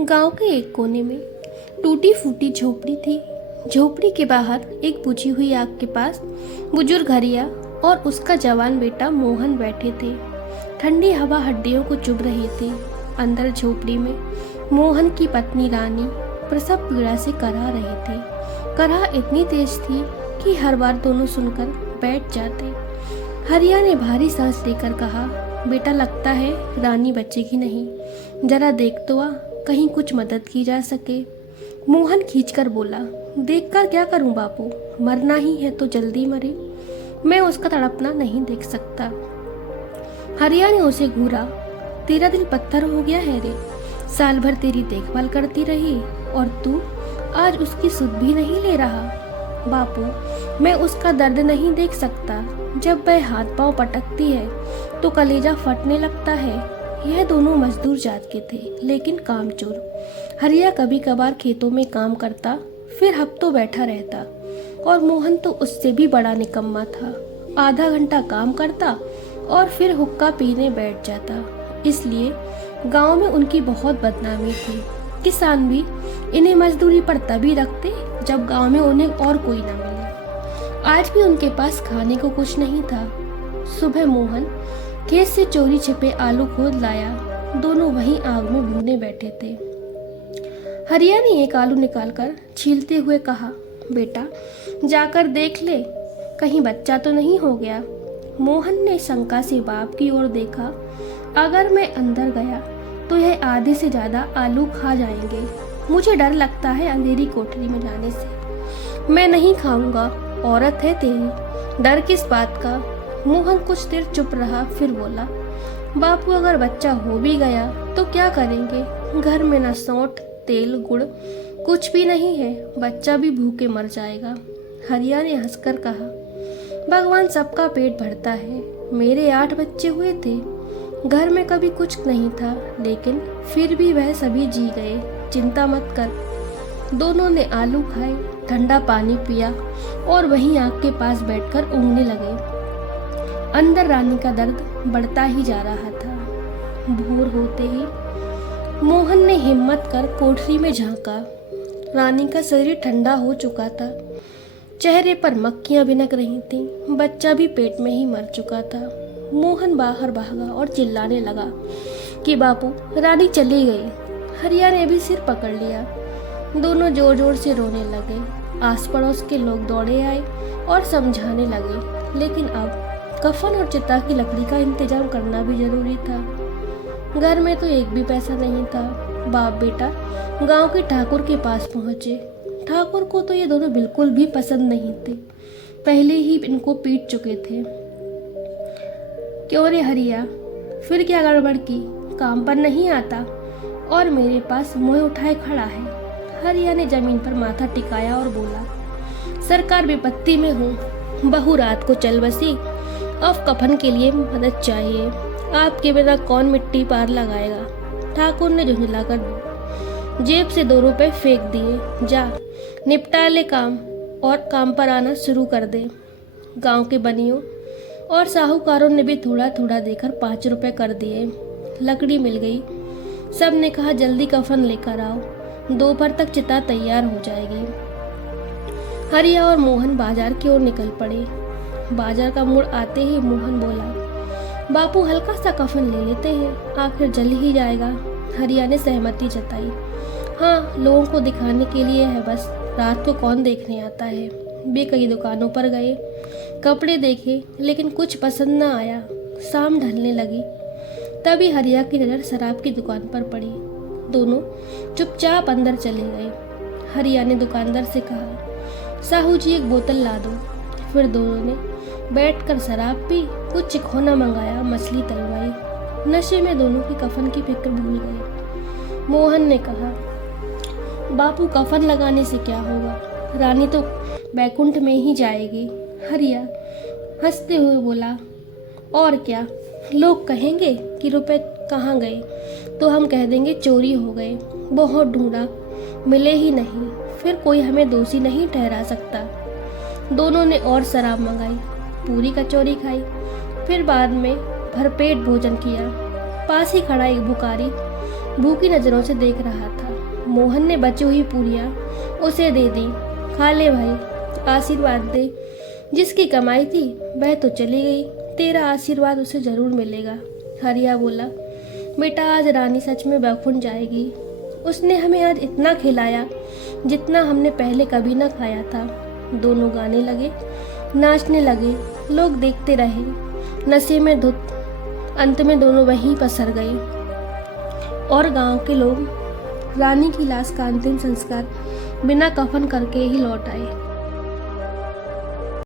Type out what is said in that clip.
गांव के एक कोने में टूटी फूटी झोपड़ी थी। झोपड़ी के बाहर एक बुझी हुई आग के पास बुजुर्ग हरिया और उसका जवान बेटा मोहन बैठे थे। ठंडी हवा हड्डियों को चुभ रही थी। अंदर झोपड़ी में मोहन की पत्नी रानी प्रसव पीड़ा से कराह रही थी। कराह इतनी तेज थी कि हर बार दोनों सुनकर बैठ जाते। हरिया ने भारी सांस लेकर कहा, बेटा लगता है रानी बचेगी नहीं, जरा देख तो आ, कहीं कुछ मदद की जा सके। मोहन खींचकर बोला, देखकर क्या करूं बापू, मरना ही है तो जल्दी मरे, मैं उसका तड़पना नहीं देख सकता। हरिया ने उसे घूरा, तेरा दिल पत्थर हो गया है रे, साल भर तेरी देखभाल करती रही और तू आज उसकी सुध भी नहीं ले रहा। बापू, मैं उसका दर्द नहीं देख सकता, जब वह हाथ पांव पटकती है तो कलेजा फटने लगता है। यह दोनों मजदूर जात के थे, लेकिन कामचोर। हरिया कभी कभार खेतों में काम करता, फिर हफ्तों बैठा रहता, और मोहन तो उससे भी बड़ा निकम्मा था। आधा घंटा काम करता और फिर हुक्का पीने बैठ जाता। इसलिए गांव में उनकी बहुत बदनामी थी। किसान भी इन्हें मजदूरी पर तभी रखते जब गांव में उन्हें और कोई न मिले। आज भी उनके पास खाने को कुछ नहीं था। सुबह मोहन खेत से चोरी छिपे आलू खोद लाया। दोनों वहीं आग में भूने बैठे थे। हरिया ने एक आलू निकालकर छीलते हुए कहा, बेटा जाकर देख ले, कहीं बच्चा तो नहीं हो गया। मोहन ने शंका से बाप की ओर देखा। अगर मैं अंदर गया तो यह आधे से ज्यादा आलू खा जाएंगे। मुझे डर लगता है अंधेरी कोठरी में जाने से। मैं नहीं खाऊंगा, औरत है तेरी, डर किस बात का। मोहन कुछ देर चुप रहा, फिर बोला, बापू अगर बच्चा हो भी गया तो क्या करेंगे, घर में न सौंठ तेल गुड़ कुछ भी नहीं है, बच्चा भी भूखे मर जाएगा। हरिया ने हंसकर कहा, भगवान सबका पेट भरता है, मेरे 8 बच्चे हुए थे, घर में कभी कुछ नहीं था, लेकिन फिर भी वह सभी जी गए, चिंता मत कर। दोनों ने आलू खाए, ठंडा पानी पिया और वहीं आग के पास बैठकर ऊँघने लगे। अंदर रानी का दर्द बढ़ता ही जा रहा था। भोर होते ही मोहन ने हिम्मत कर कोठरी में झांका। रानी का शरीर ठंडा हो चुका था, चेहरे पर मक्खियां बिनक रही थीं, बच्चा भी पेट में ही मर चुका था। मोहन बाहर भागा और चिल्लाने लगा कि बापू रानी चली गई। हरिया ने भी सिर पकड़ लिया। दोनों जोर जोर से रोने लगे। आस पड़ोस के लोग दौड़े आए और समझाने लगे, लेकिन अब कफन और चिता की लकड़ी का इंतजाम करना भी जरूरी था। घर में तो एक भी पैसा नहीं था। बाप बेटा गांव के ठाकुर के पास पहुंचे। ठाकुर को तो ये दोनों बिल्कुल भी पसंद नहीं थे, पहले ही इनको पीट चुके थे। क्यों रे हरिया, फिर क्या गड़बड़ की, काम पर नहीं आता और मेरे पास मुँह उठाए खड़ा है। हरिया ने जमीन पर माथा टिकाया और बोला, सरकार विपत्ति में हूँ, बहू रात को चल बसी, अब कफन के लिए मदद चाहिए, आपके बिना कौन मिट्टी पार लगाएगा। ठाकुर ने झुंझलाकर जेब से 2 रुपए फेंक दिए, जा निपटा ले काम और काम पर आना शुरू कर दे। गांव के बनियों और साहूकारों ने भी थोड़ा थोड़ा देकर 5 रुपए कर दिए। लकड़ी मिल गई। सब ने कहा जल्दी कफन लेकर आओ, दोपहर तक चिता तैयार हो जाएगी। हरिया और मोहन बाजार की ओर निकल पड़े। बाजार का मोड़ आते ही मोहन बोला, बापू हल्का सा कफन ले लेते हैं, आखिर जल ही जाएगा। हरिया ने सहमति जताई। हाँ, लोगों को दिखाने के लिए है बस, रात को कौन देखने आता है। वे कई दुकानों पर गए, कपड़े देखे, लेकिन कुछ पसंद न आया। शाम ढलने लगी, तभी हरिया की नज़र शराब की दुकान पर पड़ी। दोनों चुपचाप अंदर चले गए। हरिया ने दुकानदार से कहा, साहू जी एक बोतल ला दो। फिर दोनों ने बैठकर शराब पी, कुछ चिखोना मंगाया, मछली तलवाई। नशे में दोनों की कफन की फिक्र भूल गए। मोहन ने कहा, बापू कफन लगाने से क्या होगा, रानी तो बैकुंठ में ही जाएगी। हरिया हंसते हुए बोला, और क्या, लोग कहेंगे कि रुपए कहाँ गए, तो हम कह देंगे चोरी हो गए, बहुत ढूंढा मिले ही नहीं, फिर कोई हमें दोषी नहीं ठहरा सकता। दोनों ने और शराब मंगाई, पूरी कचौरी खाई, फिर बाद में भरपेट भोजन किया। पास ही खड़ा एक भिखारी भूखी नजरों से देख रहा था। मोहन ने बची हुई पूरियां उसे दे दी। खा ले भाई, आशीर्वाद दे। जिसकी कमाई थी वह तो चली गई, तेरा आशीर्वाद उसे जरूर मिलेगा। हरिया बोला, बेटा आज रानी सच में बखून जाएगी। उसने हमें आज इतना खिलाया जितना हमने पहले कभी ना खाया था। दोनों गाने लगे, नाचने लगे, लोग देखते रहे, नशे में धुत। अंत में दोनों वहीं पसर गए और गांव के लोग रानी की लाश का अंतिम संस्कार बिना कफन करके ही लौट आए।